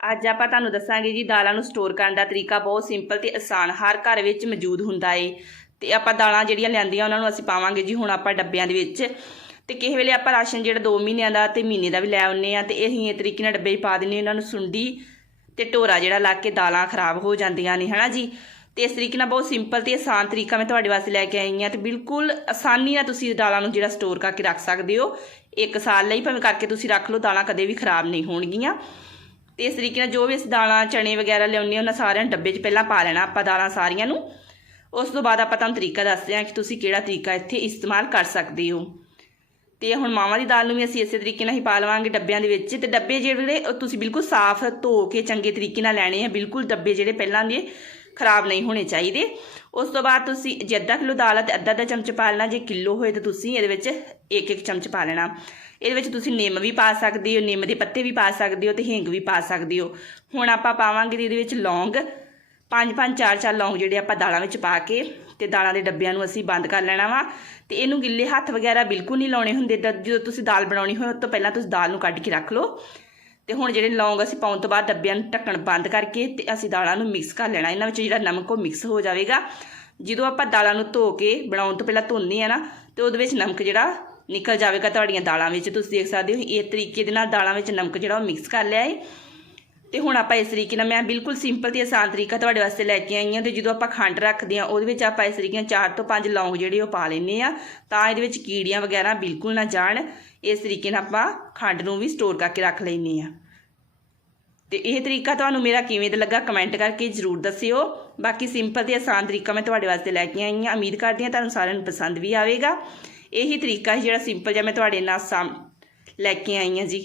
ਅੱਜ ਆਪਾਂ ਤੁਹਾਨੂੰ ਦੱਸਾਂਗੇ ਜੀ, ਦਾਲਾਂ ਨੂੰ ਸਟੋਰ ਕਰਨ ਦਾ ਤਰੀਕਾ ਬਹੁਤ ਸਿੰਪਲ ਤੇ ਆਸਾਨ, ਹਰ ਘਰ ਵਿੱਚ ਮੌਜੂਦ ਹੁੰਦਾ ਏ। ਤੇ ਆਪਾਂ ਦਾਲਾਂ ਜਿਹੜੀਆਂ ਲਿਆਂਦੀਆਂ, ਉਹਨਾਂ ਨੂੰ ਅਸੀਂ ਪਾਵਾਂਗੇ ਜੀ ਹੁਣ ਆਪਾਂ ਡੱਬਿਆਂ ਦੇ ਵਿੱਚ। ਤੇ ਕਿਸੇ ਵੇਲੇ ਆਪਾਂ ਰਾਸ਼ਨ ਜਿਹੜਾ 2 ਮਹੀਨਿਆਂ ਦਾ ਤੇ ਮਹੀਨੇ ਦਾ ਵੀ ਲੈ ਆਉਂਦੇ ਆ ਤੇ ਅਸੀਂ ਇਹ ਤਰੀਕੇ ਨਾਲ ਡੱਬੇ 'ਚ ਪਾ ਦਿੰਦੇ ਉਹਨਾਂ ਨੂੰ ਸੁੰਡੀ ਤੇ ਢੋਰਾ ਜਿਹੜਾ ਲਾ ਕੇ ਦਾਲਾਂ ਖਰਾਬ ਹੋ ਜਾਂਦੀਆਂ ਨੇ, ਹਨਾ ਜੀ? ਤੇ ਇਸ ਤਰੀਕੇ ਨਾਲ ਬਹੁਤ ਸਿੰਪਲ ਤੇ ਆਸਾਨ ਤਰੀਕਾ ਮੈਂ ਤੁਹਾਡੇ ਵਾਸਤੇ ਲੈ ਕੇ ਆਈ ਹਾਂ ਤੇ ਬਿਲਕੁਲ ਆਸਾਨੀ ਨਾਲ ਤੁਸੀਂ ਦਾਲਾਂ ਨੂੰ ਜਿਹੜਾ ਸਟੋਰ ਕਰਕੇ ਰੱਖ ਸਕਦੇ ਹੋ। ਇੱਕ ਸਾਲ ਲਈ ਭਾਵੇਂ ਕਰਕੇ ਤੁਸੀਂ ਰੱਖ ਲਓ, ਦਾਲਾਂ ਕਦੇ ਵੀ ਖਰਾਬ ਨਹੀਂ ਹੋਣਗੀਆਂ। ਤੇ ਇਸ ਤਰੀਕੇ ਨਾਲ ਜੋ ਵੀ ਅਸੀਂ ਦਾਲਾਂ ਚਣੇ ਵਗੈਰਾ ਲਿਆਉਂਦੇ ਹਾਂ, ਉਹਨਾਂ ਸਾਰਿਆਂ ਨੂੰ ਡੱਬੇ 'ਚ ਪਹਿਲਾਂ ਪਾ ਲੈਣਾ, ਆਪਾਂ ਦਾਲਾਂ ਸਾਰੀਆਂ ਨੂੰ। ਉਸ ਤੋਂ ਬਾਅਦ ਆਪਾਂ ਤੁਹਾਨੂੰ ਤਰੀਕਾ ਦੱਸਦੇ ਹਾਂ ਕਿ ਤੁਸੀਂ ਕਿਹੜਾ ਤਰੀਕਾ ਇੱਥੇ ਇਸਤੇਮਾਲ ਕਰ ਸਕਦੇ ਹੋ। ਤੇ ਹੁਣ ਮਾਵਾਂ ਦੀ ਦਾਲ ਨੂੰ ਵੀ ਅਸੀਂ ਇਸੇ ਤਰੀਕੇ ਨਾਲ ਹੀ ਪਾ ਲਵਾਂਗੇ ਡੱਬਿਆਂ ਦੇ ਵਿੱਚ। ਤੇ ਡੱਬੇ ਜਿਹੜੇ ਤੁਸੀਂ ਬਿਲਕੁਲ ਸਾਫ਼ ਧੋ ਕੇ ਚੰਗੇ ਤਰੀਕੇ ਨਾਲ ਲੈਣੇ ਆ। ਬਿਲਕੁਲ ਡੱਬੇ ਜਿਹੜੇ ਪਹਿਲਾਂ ਦੇ ਖਰਾਬ ਨਹੀਂ ਹੋਣੇ ਚਾਹੀਦੇ। ਉਸ ਤੋਂ ਬਾਅਦ ਤੁਸੀਂ ਜੇ ਅੱਧਾ ਕਿਲੋ ਦਾਲ ਹੈ ਤੇ ਅੱਧਾ ਅੱਧਾ ਚਮਚ ਪਾ ਲੈਣਾ। ਜੇ ਕਿਲੋ ਹੋਏ ਤਾਂ ਤੁਸੀਂ ਇਹਦੇ ਵਿੱਚ ਇੱਕ ਇੱਕ ਚਮਚ ਪਾ ਲੈਣਾ। ਇਹਦੇ ਵਿੱਚ ਤੁਸੀਂ ਨਿੰਮ ਵੀ ਪਾ ਸਕਦੇ ਹੋ, ਨਿੰਮ ਦੇ ਪੱਤੇ ਵੀ ਪਾ ਸਕਦੇ ਹੋ ਤੇ ਹਿੰਗ ਵੀ ਪਾ ਸਕਦੇ ਹੋ। ਹੁਣ ਆਪਾਂ ਪਾਵਾਂਗੇ ਇਹਦੇ ਵਿੱਚ ਲੌਂਗ। ਪੰਜ ਪੰਜ, ਚਾਰ ਚਾਰ ਲੌਂਗ ਜਿਹੜੇ ਆਪਾਂ ਦਾਲਾਂ ਵਿੱਚ ਪਾ ਕੇ ਤੇ ਦਾਲਾਂ ਦੇ ਡੱਬਿਆਂ ਨੂੰ ਅਸੀਂ ਬੰਦ ਕਰ ਲੈਣਾ ਵਾ। ਤੇ ਇਹਨੂੰ ਗਿੱਲੇ ਹੱਥ ਵਗੈਰਾ ਬਿਲਕੁਲ ਨਹੀਂ ਲਾਉਣੇ ਹੁੰਦੇ। ਜਦੋਂ ਤੁਸੀਂ ਦਾਲ ਬਣਾਉਣੀ ਹੋਏ, ਉਸ ਤੋਂ ਪਹਿਲਾਂ ਤੁਸੀਂ ਦਾਲ ਨੂੰ ਕੱਢ ਕੇ ਰੱਖ ਲਓ। ਤੇ ਹੁਣ ਜਿਹੜੇ ਲੌਂਗ ਅਸੀਂ ਪਾਉਣ ਤੋਂ ਬਾਅਦ ਡੱਬਿਆਂ ਨੂੰ ਢੱਕਣ ਬੰਦ ਕਰਕੇ ਤੇ ਅਸੀਂ ਦਾਲਾਂ ਨੂੰ ਮਿਕਸ ਕਰ ਲੈਣਾ। ਇਹਨਾਂ ਵਿੱਚ ਜਿਹੜਾ ਨਮਕ ਉਹ ਮਿਕਸ ਹੋ ਜਾਵੇਗਾ। ਜਦੋਂ ਆਪਾਂ ਦਾਲਾਂ ਨੂੰ ਧੋ ਕੇ ਬਣਾਉਣ ਤੋਂ ਪਹਿਲਾਂ ਧੋਨੇ ਆ ਨਾ, ਤੇ ਉਹਦੇ ਵਿੱਚ ਨਮਕ ਜਿਹੜਾ ਨਿਕਲ ਜਾਵੇਗਾ ਤੁਹਾਡੀਆਂ ਦਾਲਾਂ ਵਿੱਚ। ਤੁਸੀਂ ਦੇਖ ਸਕਦੇ ਹੋ, ਇਹ ਤਰੀਕੇ ਦੇ ਨਾਲ ਦਾਲਾਂ ਵਿੱਚ ਨਮਕ ਜਿਹੜਾ ਉਹ ਮਿਕਸ ਕਰ ਲਿਆ ਹੈ ਤੇ ਹੁਣ ਆਪਾਂ ਇਸ ਤਰੀਕੇ ਨਾਲ, ਮੈਂ ਬਿਲਕੁਲ ਸਿੰਪਲ ਤੇ ਆਸਾਨ ਤਰੀਕਾ ਤੁਹਾਡੇ ਵਾਸਤੇ ਲੈ ਕੇ ਆਈ ਹਾਂ ਤੇ ਜਦੋਂ ਆਪਾਂ ਖੰਡ ਰੱਖਦੇ ਹਾਂ, ਉਹਦੇ ਵਿੱਚ ਆਪਾਂ ਇਸ ਤਰੀਕੇ ਨਾਲ 4 ਤੋਂ 5 ਲੌਂਗ ਜਿਹੜੇ ਉਹ ਪਾ ਲੈਂਦੇ ਆ ਤਾਂ ਇਹਦੇ ਵਿੱਚ ਕੀੜੀਆਂ ਵਗੈਰਾ ਬਿਲਕੁਲ ਨਾ ਜਾਣ, ਇਸ ਤਰੀਕੇ ਨਾਲ ਆਪਾਂ ਖੰਡ ਨੂੰ ਵੀ ਸਟੋਰ ਕਰਕੇ ਰੱਖ ਲੈਂਦੇ ਆ ਤੇ ਇਹ ਤਰੀਕਾ ਤੁਹਾਨੂੰ ਮੇਰਾ ਕਿਵੇਂ ਦਾ ਲੱਗਾ ਕਮੈਂਟ ਕਰਕੇ ਜ਼ਰੂਰ ਦੱਸਿਓ। ਬਾਕੀ ਸਿੰਪਲ ਤੇ ਆਸਾਨ ਤਰੀਕਾ ਮੈਂ ਤੁਹਾਡੇ ਵਾਸਤੇ ਲੈ ਕੇ ਆਈ ਹਾਂ। ਉਮੀਦ ਕਰਦੀ ਹਾਂ ਤੁਹਾਨੂੰ ਸਾਰਿਆਂ ਨੂੰ ਪਸੰਦ ਵੀ ਆਵੇਗਾ। ਇਹੀ ਤਰੀਕਾ ਹੈ ਜਿਹੜਾ ਸਿੰਪਲ ਜਿਹਾ ਮੈਂ ਤੁਹਾਡੇ ਨਾਲ ਸਾਮ ਲੈ ਕੇ ਆਈ ਹਾਂ ਜੀ।